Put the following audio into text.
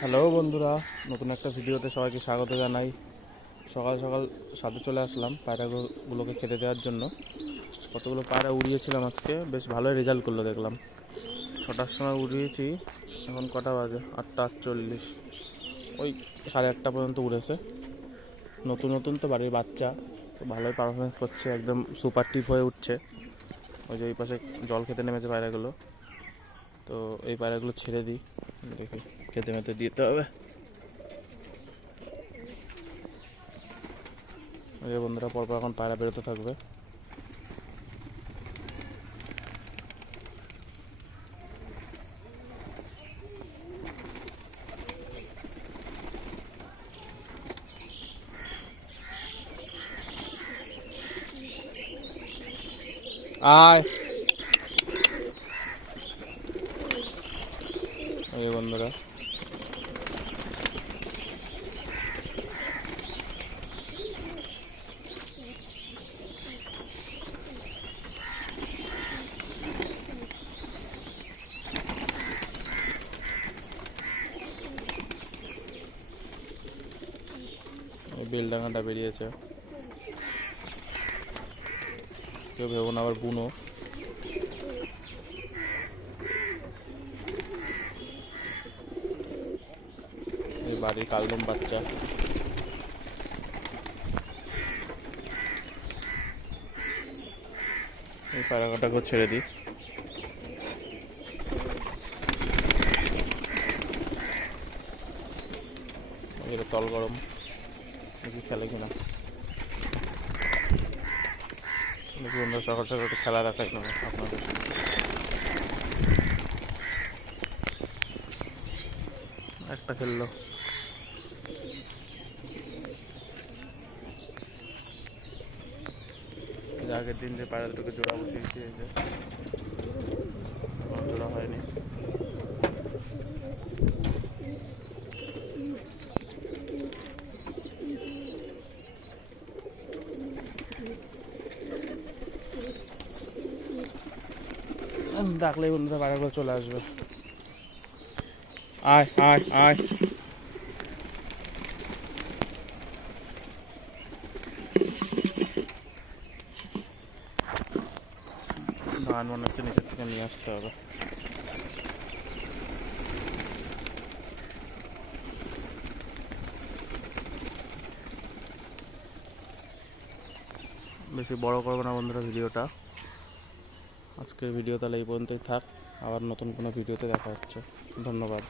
Hello বন্ধুরা, নতুন একটা ভিডিওতে সবাইকে স্বাগত জানাই। সকাল সকাল সাথে চলে আসলাম পায়রাগুলোকে খেতে দেওয়ার জন্য। কতগুলো পায়রা উড়িয়েছিলাম আজকে, বেশ ভালোই রেজাল্ট করলো দেখলাম। 6টার সময় উড়িয়েছি, এখন কটা বাজে? 8:48। ওই 8:30 পর্যন্ত উড়েছে। নতুন নতুন তো বাড়ির বাচ্চা, তো ভালোই পারফরমেন্স করছে, একদম সুপার টিপ হয়ে উঠছে। ওই যে এই পাশে জল খেতে নেমেছে পায়রাগুলো, তো এই পায়রাগুলো ছেড়ে দিই, দেখি খেতে মেতে দিতে হবে। ওই বন্ধুরা, পরপর এখন পায়রা বেরোতে থাকবে। আয় ওই বন্ধুরা, বেলডাঙাটা বেরিয়েছে, কেউ ভেবো না আবার বুনো। এই বাড়ির কালদম বাচ্চা। এই পায়রাটাকেও ছেড়ে দিই। এগুলো তল গরম, দেখি খেলে কিনা। দেখি বন্ধুরা, সকাল সকাল একটু খেলা দেখাই না আপনাদের। একটা খেললো। আগের দিন যে পায়রা দুটোকে জোড়া বসিয়েছি, এই যে জোড়া হয়নি। ডাকলেই বন্ধুরা পায়রাগুলো চলে আসবে। আয় আয় আয়। ধান মনে হচ্ছে নিচের থেকে নিয়ে আসতে হবে। বেশি বড় করবো না বন্ধুরা ভিডিওটা। আজকের ভিডিও তাহলে এই পর্যন্তই থাক, আবার নতুন কোনো ভিডিওতে দেখা হচ্ছে। ধন্যবাদ।